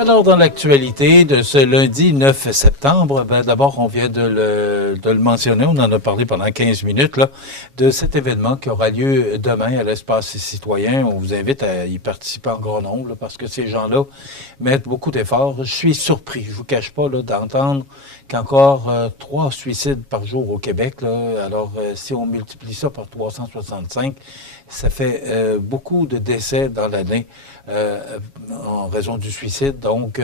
Alors, dans l'actualité de ce lundi 9 septembre, d'abord, on vient de le mentionner, on en a parlé pendant 15 minutes, là, de cet événement qui aura lieu demain à l'Espace citoyen. On vous invite à y participer en grand nombre, là, parce que ces gens-là mettent beaucoup d'efforts. Je suis surpris, je vous cache pas, là, d'entendre qu'encore 3 suicides par jour au Québec. Là. Alors, si on multiplie ça par 365, ça fait beaucoup de décès dans l'année en raison du suicide. Donc,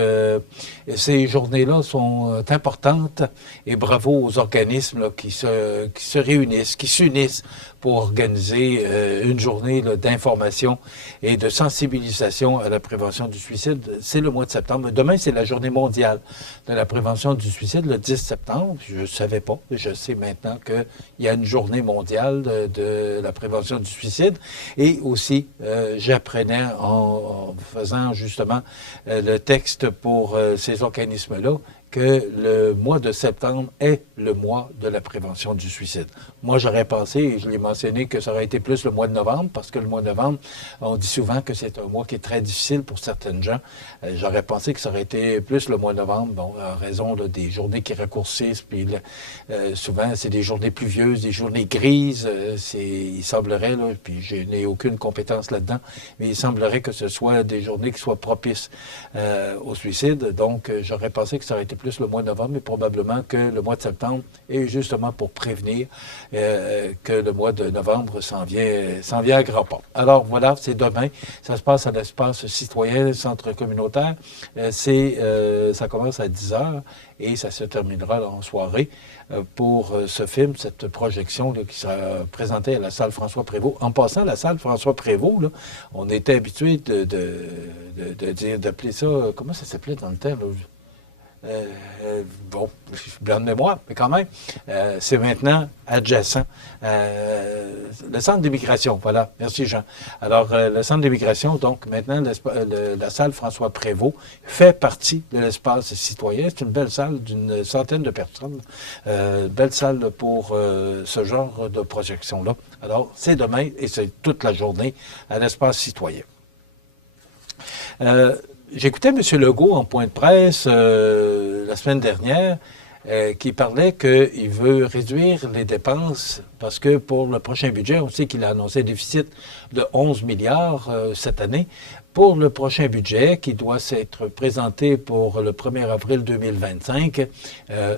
ces journées-là sont importantes et bravo aux organismes là, qui se réunissent, qui s'unissent pour organiser une journée d'information et de sensibilisation à la prévention du suicide. C'est le mois de septembre. Demain, c'est la journée mondiale de la prévention du suicide, le 10 septembre. Je ne savais pas. Je sais maintenant qu'il y a une journée mondiale de la prévention du suicide. Et aussi, j'apprenais en faisant justement le texte pour ces organismes-là que le mois de septembre est le mois de la prévention du suicide. Moi, j'aurais pensé, et je l'ai mentionné, que ça aurait été plus le mois de novembre, parce que le mois de novembre, on dit souvent que c'est un mois qui est très difficile pour certaines gens. J'aurais pensé que ça aurait été plus le mois de novembre, bon, en raison là, des journées qui raccourcissent, puis souvent, c'est des journées pluvieuses, des journées grises. Il semblerait, là, puis je n'ai aucune compétence là-dedans, mais il semblerait que ce soit des journées qui soient propices au suicide. Donc, j'aurais pensé que ça aurait été plus le mois de novembre, mais probablement que le mois de septembre est justement pour prévenir que le mois de novembre s'en vient à grands pas. Alors voilà, c'est demain. Ça se passe à l'espace citoyen, centre communautaire. Ça commence à 10 heures et ça se terminera là, en soirée pour ce film, cette projection là, qui sera présentée à la salle François Prévost. En passant, la salle François Prévost, là, on était habitué d'appeler ça, comment ça s'appelait dans le temps, là? Bon, je suis blanc de mémoire, mais quand même, c'est maintenant adjacent. Le centre d'immigration, voilà. Merci, Jean. Alors, le centre d'immigration, donc, maintenant, la salle François Prévost fait partie de l'espace citoyen. C'est une belle salle d'une centaine de personnes. Belle salle pour ce genre de projection-là. Alors, c'est demain et c'est toute la journée à l'espace citoyen. J'écoutais M. Legault en point de presse la semaine dernière qui parlait qu'il veut réduire les dépenses parce que pour le prochain budget, on sait qu'il a annoncé un déficit de 11 milliards cette année. Pour le prochain budget qui doit s'être présenté pour le 1er avril 2025,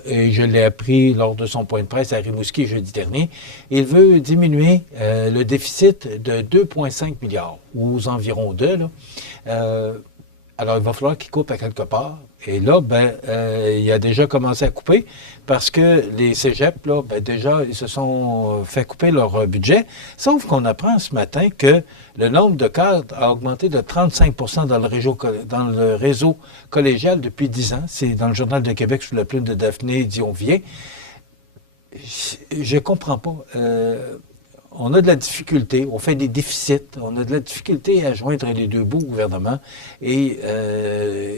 et je l'ai appris lors de son point de presse à Rimouski jeudi dernier, il veut diminuer le déficit de 2,5 milliards, ou aux environs 2, là. Alors, il va falloir qu'il coupe à quelque part. Et là, il a déjà commencé à couper parce que les cégeps, là, déjà, ils se sont fait couper leur budget. Sauf qu'on apprend ce matin que le nombre de cadres a augmenté de 35 dans le réseau collégial depuis 10 ans. C'est dans le Journal de Québec sous la plume de Daphné Dionvier. Je comprends pas. On a de la difficulté, on fait des déficits, on a de la difficulté à joindre les deux bouts au gouvernement et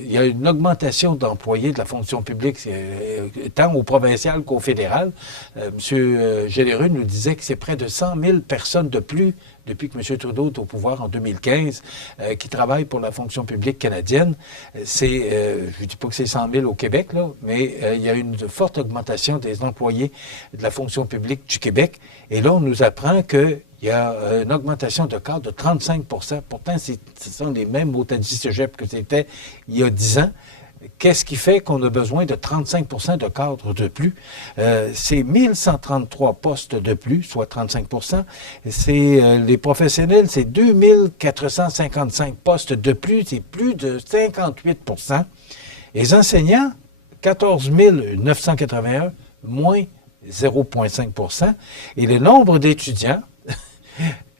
il y a une augmentation d'employés de la fonction publique, tant au provincial qu'au fédéral. M. Généreux nous disait que c'est près de 100 000 personnes de plus depuis que M. Trudeau est au pouvoir en 2015, qui travaillent pour la fonction publique canadienne. Je ne dis pas que c'est 100 000 au Québec, là, mais il y a une forte augmentation des employés de la fonction publique du Québec. Et là, on nous apprend qu'il y a une augmentation de cadre de 35 Pourtant, ce sont les mêmes maudits cégep que c'était il y a 10 ans. Qu'est-ce qui fait qu'on a besoin de 35 de cadres de plus? C'est 1133 postes de plus, soit 35 C'est les professionnels, c'est 2455 postes de plus, c'est plus de 58 Les enseignants, 14 981, moins 0,5 Et le nombre d'étudiants,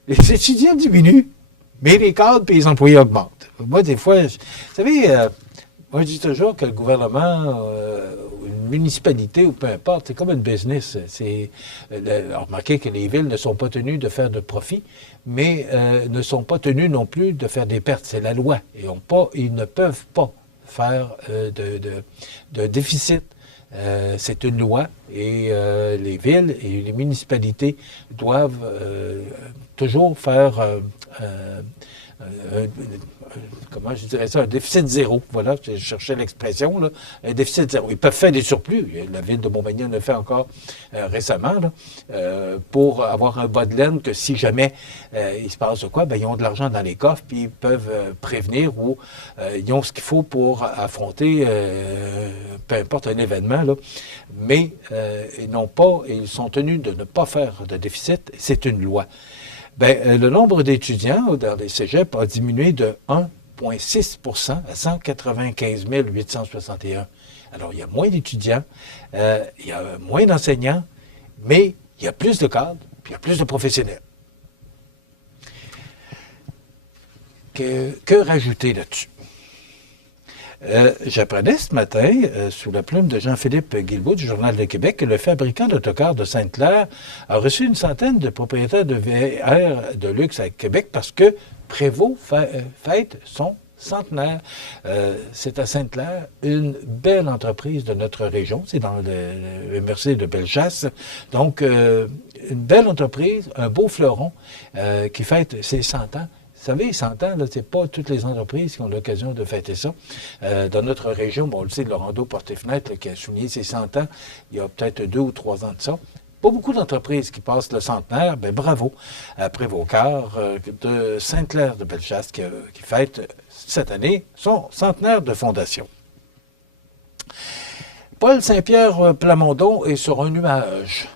les étudiants diminuent, mais les cadres et les employés augmentent. Moi, des fois, vous savez... moi, je dis toujours que le gouvernement, une municipalité ou peu importe, c'est comme une business. Remarquez que les villes ne sont pas tenues de faire de profit, mais ne sont pas tenues non plus de faire des pertes. C'est la loi. Et ils ne peuvent pas faire de déficit. C'est une loi et les villes et les municipalités doivent toujours faire comment je dirais ça, un déficit zéro. Voilà, je cherchais l'expression, là, un déficit zéro. Ils peuvent faire des surplus. La ville de Montmagny en a fait encore récemment, là, pour avoir un bas de laine que si jamais il se passe quoi, ben, ils ont de l'argent dans les coffres, puis ils peuvent prévenir ou ils ont ce qu'il faut pour affronter peu importe un événement, là. Mais ils n'ont pas, et ils sont tenus de ne pas faire de déficit. C'est une loi. Ben, le nombre d'étudiants dans les cégeps a diminué de 1,6 à 195 861. Alors, il y a moins d'étudiants, il y a moins d'enseignants, mais il y a plus de cadres, puis il y a plus de professionnels. Que rajouter là-dessus? J'apprenais ce matin, sous la plume de Jean-Philippe Guilbeault du Journal de Québec, que le fabricant d'autocars de Sainte-Claire a reçu une centaine de propriétaires de VR de luxe à Québec parce que Prévost fête son centenaire. C'est à Sainte-Claire, une belle entreprise de notre région. C'est dans le MRC de Bellechasse. Donc, une belle entreprise, un beau fleuron qui fête ses 100 ans. Vous savez, 100 ans, ce n'est pas toutes les entreprises qui ont l'occasion de fêter ça. Dans notre région, bon, on le sait, Laurando Porte-et-Fenêtre, qui a souligné ses 100 ans il y a peut-être 2 ou 3 ans de ça. Pas beaucoup d'entreprises qui passent le centenaire. Bien, bravo à Prévost-Cars de Sainte-Claire de Bellechasse qui fête cette année son centenaire de fondation. Paul Saint-Pierre Plamondon est sur un nuage.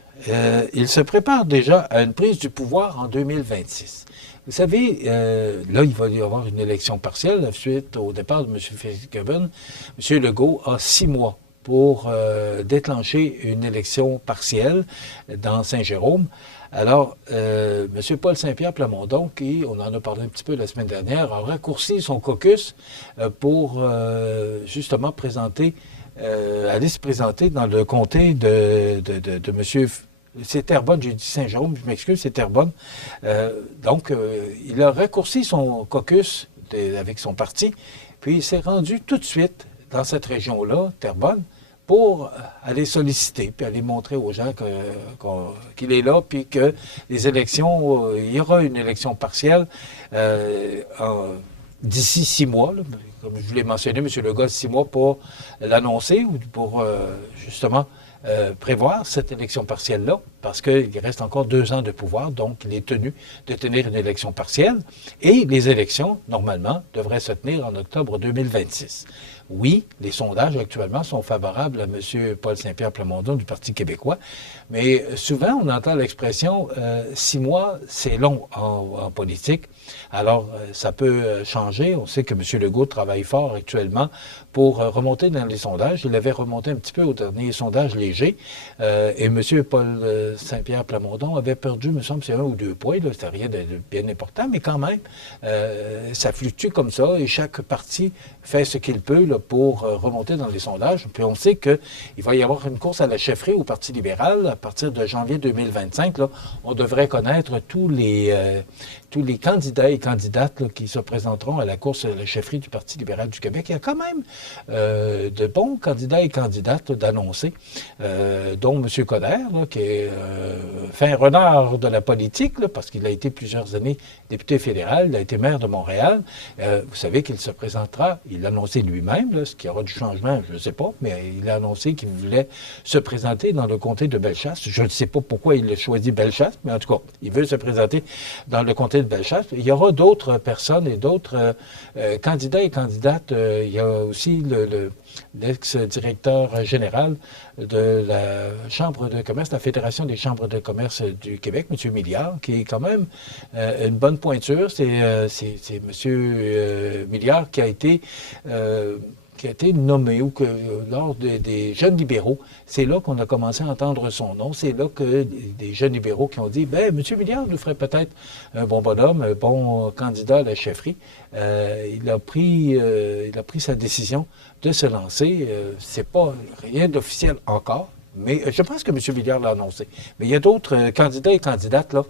Il se prépare déjà à une prise du pouvoir en 2026. Vous savez, là, il va y avoir une élection partielle suite au départ de M. Fitzgibbon. M. Legault a 6 mois pour déclencher une élection partielle dans Saint-Jérôme. Alors, M. Paul Saint-Pierre Plamondon, qui, on en a parlé un petit peu la semaine dernière, a raccourci son caucus pour justement aller se présenter dans le comté de M. C'est Terrebonne, j'ai dit Saint-Jérôme, je m'excuse, c'est Terrebonne. Donc, il a raccourci son caucus avec son parti, puis il s'est rendu tout de suite dans cette région-là, Terrebonne, pour aller solliciter, puis aller montrer aux gens qu'il est là, puis que les élections, il y aura une élection partielle d'ici 6 mois. Là, comme je vous l'ai mentionné, M. Legault a 6 mois pour l'annoncer ou pour justement prévoir cette élection partielle-là, parce qu'il reste encore 2 ans de pouvoir, donc il est tenu de tenir une élection partielle. Et les élections, normalement, devraient se tenir en octobre 2026. Oui, les sondages actuellement sont favorables à M. Paul Saint-Pierre Plamondon du Parti québécois, mais souvent on entend l'expression 6 mois, c'est long en politique. Alors, ça peut changer. On sait que M. Legault travaille fort actuellement pour remonter dans les sondages. Il avait remonté un petit peu au dernier sondage léger. Et M. Paul Saint-Pierre Plamondon avait perdu, me semble, c'est 1 ou 2 points. C'était rien de bien important, mais quand même, ça fluctue comme ça. Et chaque parti fait ce qu'il peut là, pour remonter dans les sondages. Puis on sait qu'il va y avoir une course à la chefferie au Parti libéral. À partir de janvier 2025, là, on devrait connaître tous les candidats et candidates là, qui se présenteront à la course à la chefferie du Parti libéral du Québec. Il y a quand même de bons candidats et candidates d'annoncer, dont M. Coderre, là, qui est fin renard de la politique, là, parce qu'il a été plusieurs années député fédéral, il a été maire de Montréal. Vous savez qu'il se présentera, il l'a annoncé lui-même, là, ce qu'il y aura du changement, je ne sais pas, mais il a annoncé qu'il voulait se présenter dans le comté de Bellechasse. Je ne sais pas pourquoi il a choisi Bellechasse, mais en tout cas, il veut se présenter dans le comté de Bellechasse. Il y aura d'autres personnes et d'autres candidats et candidates. Il y a aussi l'ex-directeur général de la Chambre de commerce, la Fédération des chambres de commerce du Québec, M. Milliard, qui est quand même une bonne pointure. C'est M. Milliard qui a été nommé ou que lors des jeunes libéraux, c'est là qu'on a commencé à entendre son nom. C'est là que des jeunes libéraux qui ont dit, ben, M. Milliard nous ferait peut-être un bon bonhomme, un bon candidat à la chefferie. Il a pris sa décision de se lancer. C'est pas rien d'officiel encore. Mais je pense que M. Milliard l'a annoncé. Mais il y a d'autres candidats et candidates là,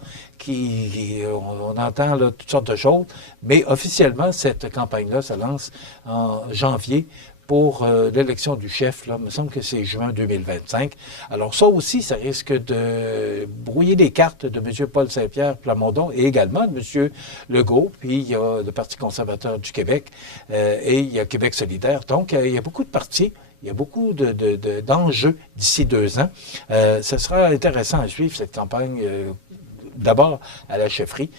on entend là, toutes sortes de choses. Mais officiellement, cette campagne-là se lance en janvier pour l'élection du chef, là, il me semble que c'est juin 2025. Alors ça aussi, ça risque de brouiller les cartes de M. Paul Saint-Pierre Plamondon et également de M. Legault. Puis il y a le Parti conservateur du Québec et il y a Québec solidaire. Donc, il y a beaucoup de partis. Il y a beaucoup d'enjeux d'ici 2 ans. Ce sera intéressant à suivre cette campagne, d'abord à la chefferie.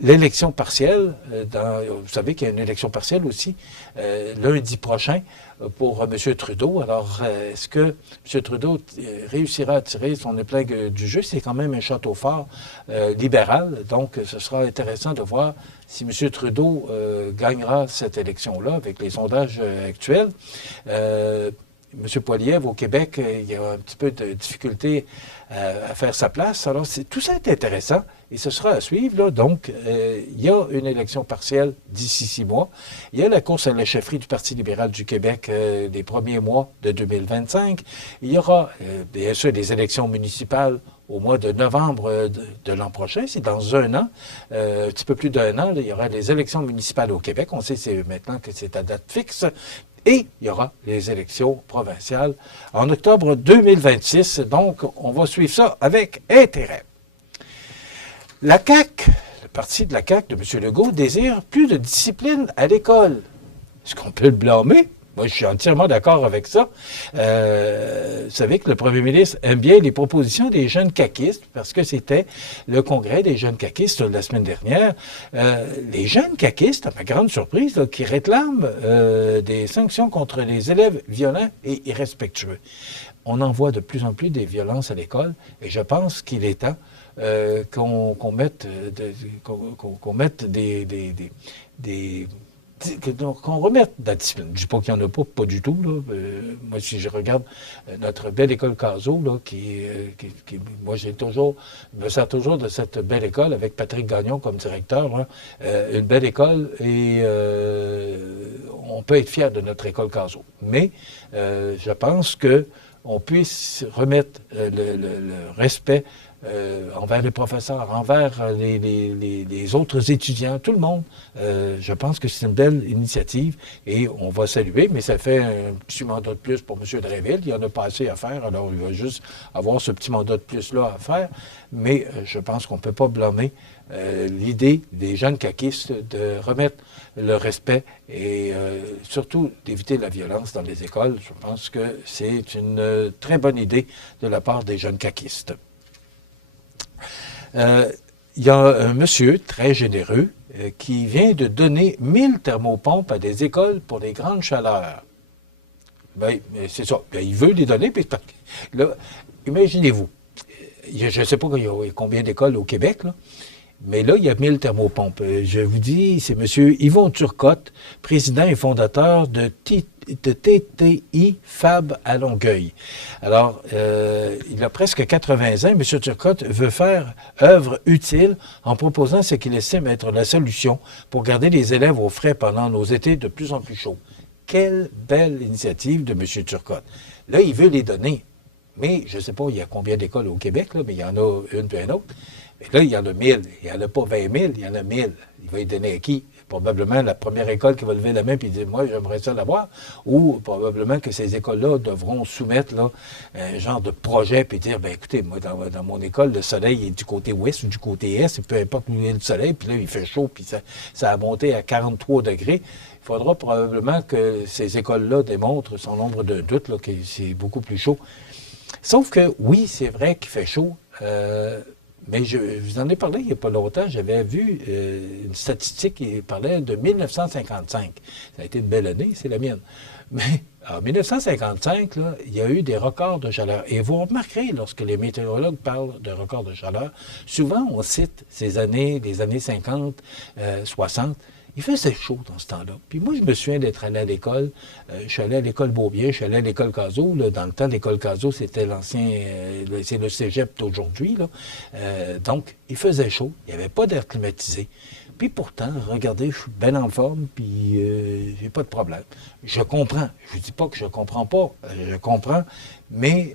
L'élection partielle, vous savez qu'il y a une élection partielle aussi, lundi prochain pour M. Trudeau. Alors, est-ce que M. Trudeau réussira à tirer son épingle du jeu? C'est quand même un château fort libéral, donc ce sera intéressant de voir si M. Trudeau gagnera cette élection-là avec les sondages actuels. M. Poilievre, au Québec, il y a un petit peu de difficulté à faire sa place. Alors, tout ça est intéressant et ce sera à suivre. Là. Donc, il y a une élection partielle d'ici 6 mois. Il y a la course à la chefferie du Parti libéral du Québec des premiers mois de 2025. Il y aura, bien sûr, des élections municipales au mois de novembre de l'an prochain. C'est dans 1 an, un petit peu plus d'1 an, là, il y aura les élections municipales au Québec. On sait maintenant que c'est à date fixe. Et il y aura les élections provinciales en octobre 2026. Donc, on va suivre ça avec intérêt. La CAQ, le parti de la CAQ de M. Legault, désire plus de discipline à l'école. Est-ce qu'on peut le blâmer? Moi, je suis entièrement d'accord avec ça. Vous savez que le premier ministre aime bien les propositions des jeunes caquistes, parce que c'était le congrès des jeunes caquistes la semaine dernière. Les jeunes caquistes, à ma grande surprise, là, qui réclament des sanctions contre les élèves violents et irrespectueux. On en voit de plus en plus des violences à l'école, et je pense qu'il est temps qu'on mette qu'on remette de la discipline. Je ne dis pas qu'il n'y en a pas du tout. Là. Moi, si je regarde notre belle école Cazot, là, moi, je me sers toujours de cette belle école avec Patrick Gagnon comme directeur. Là. Une belle école et on peut être fier de notre école Cazot. Mais je pense qu'on puisse remettre le respect envers les professeurs, envers les autres étudiants, tout le monde. Je pense que c'est une belle initiative et on va saluer, mais ça fait un petit mandat de plus pour M. Drainville. Il n'y en a pas assez à faire, alors il va juste avoir ce petit mandat de plus-là à faire. Mais je pense qu'on ne peut pas blâmer l'idée des jeunes caquistes de remettre le respect et surtout d'éviter la violence dans les écoles. Je pense que c'est une très bonne idée de la part des jeunes caquistes. Il y a un monsieur très généreux qui vient de donner 1000 thermopompes à des écoles pour les grandes chaleurs. Bien, c'est ça. Bien, il veut les donner. Puis, là, imaginez-vous, je ne sais pas combien d'écoles au Québec, là, mais là, il y a 1000 thermopompes. Je vous dis, c'est M. Yvon Turcotte, président et fondateur de TTI Fab à Longueuil. Alors, il a presque 80 ans. M. Turcotte veut faire œuvre utile en proposant ce qu'il estime être la solution pour garder les élèves au frais pendant nos étés de plus en plus chauds. Quelle belle initiative de M. Turcotte. Là, il veut les donner. Mais je ne sais pas, il y a combien d'écoles au Québec, là, mais il y en a une puis une autre. Mais là, il y en a 1000. Il n'y en a pas 20 000, il y en a 1000. Il va y donner à qui? Probablement la première école qui va lever la main et dire « Moi, j'aimerais ça l'avoir ». Ou probablement que ces écoles-là devront soumettre là, un genre de projet puis dire « Bien, écoutez, moi, dans mon école, le soleil est du côté ouest ou du côté est, et peu importe où il est le soleil, puis là, il fait chaud, puis ça a monté à 43 degrés. Il faudra probablement que ces écoles-là démontrent, sans nombre de doutes, là, que c'est beaucoup plus chaud. Sauf que, oui, c'est vrai qu'il fait chaud, mais je vous en ai parlé il n'y a pas longtemps. J'avais vu une statistique qui parlait de 1955. Ça a été une belle année, c'est la mienne. Mais en 1955, là, il y a eu des records de chaleur. Et vous remarquerez, lorsque les météorologues parlent de records de chaleur, souvent on cite ces années, les années 50, 60. Il faisait chaud dans ce temps-là. Puis moi, je me souviens d'être allé à l'école. Je suis allé à l'école Beaubien, je suis allé à l'école Cazot. Là. Dans le temps, l'école Cazot, c'était l'ancien... c'est le cégep d'aujourd'hui. Donc, il faisait chaud. Il n'y avait pas d'air climatisé. Puis pourtant, regardez, je suis bien en forme, puis j'ai pas de problème. Je comprends. Je ne dis pas que je comprends pas. Je comprends. mais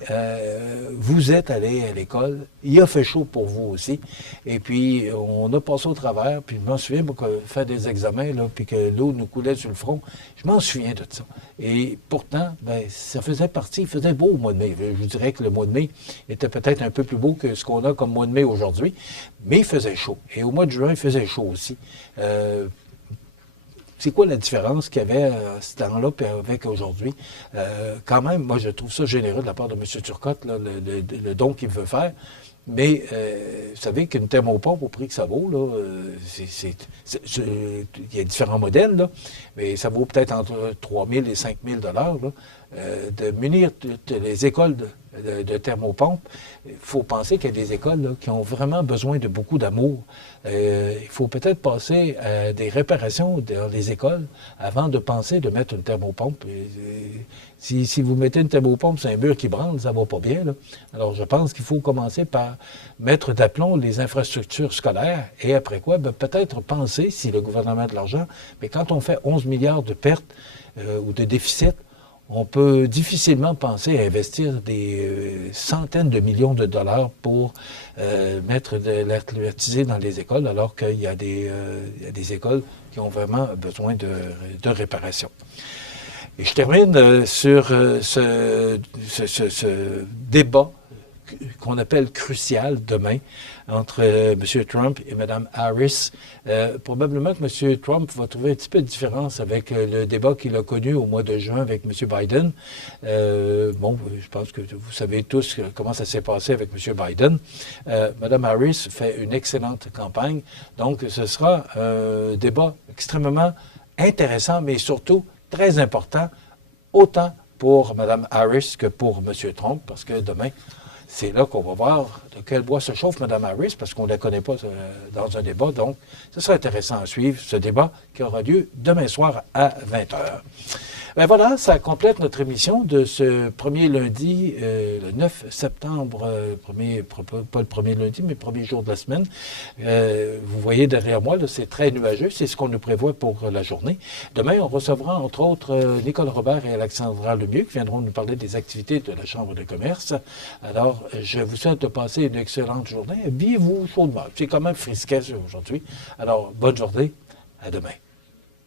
vous êtes allé à l'école, il a fait chaud pour vous aussi, et puis on a passé au travers, puis je m'en souviens, moi, faire des examens, là, puis que l'eau nous coulait sur le front, je m'en souviens de ça. Et pourtant, ben, ça faisait partie, il faisait beau au mois de mai. Je vous dirais que le mois de mai était peut-être un peu plus beau que ce qu'on a comme mois de mai aujourd'hui, mais il faisait chaud. Et au mois de juin, il faisait chaud aussi. C'est quoi la différence qu'il y avait à ce temps-là et avec aujourd'hui? Quand même, moi, je trouve ça généreux de la part de M. Turcotte, là, le don qu'il veut faire. Mais vous savez qu'une thermopompe, au prix que ça vaut, là, il y a différents modèles, là, mais ça vaut peut-être entre 3 000 et 5 000 là, de munir toutes les écoles de thermopompes. Il faut penser qu'il y a des écoles là, qui ont vraiment besoin de beaucoup d'amour. Il faut peut-être passer à des réparations dans les écoles avant de penser de mettre une thermopompe. Si vous mettez une thermopompe sur un mur qui branle, ça ne va pas bien, là. Alors, je pense qu'il faut commencer par mettre d'aplomb les infrastructures scolaires et après quoi, ben, peut-être penser, si le gouvernement a de l'argent, mais quand on fait 11 milliards de pertes ou de déficit, on peut difficilement penser à investir des centaines de millions de dollars pour mettre de l'air climatisé dans les écoles, alors qu'il y a des écoles qui ont vraiment besoin de réparation. Et je termine sur ce débat qu'on appelle crucial demain entre M. Trump et Mme Harris. Probablement que M. Trump va trouver un petit peu de différence avec le débat qu'il a connu au mois de juin avec M. Biden. Bon, je pense que vous savez tous comment ça s'est passé avec M. Biden. Mme Harris fait une excellente campagne. Donc, ce sera un débat extrêmement intéressant, mais surtout très important, autant pour Mme Harris que pour M. Trump, parce que demain, c'est là qu'on va voir de quel bois se chauffe Mme Harris, parce qu'on ne la connaît pas dans un débat. Donc, ce sera intéressant à suivre, ce débat qui aura lieu demain soir à 20h. Ben voilà, ça complète notre émission de ce premier lundi, le 9 septembre, pas le premier lundi, mais le premier jour de la semaine. Vous voyez derrière moi, c'est très nuageux, c'est ce qu'on nous prévoit pour la journée. Demain, on recevra entre autres Nicole Robert et Alexandra Lemieux qui viendront nous parler des activités de la Chambre de commerce. Alors, je vous souhaite de passer une excellente journée. Habillez-vous chaudement. C'est quand même frisquet aujourd'hui. Alors, bonne journée. À demain.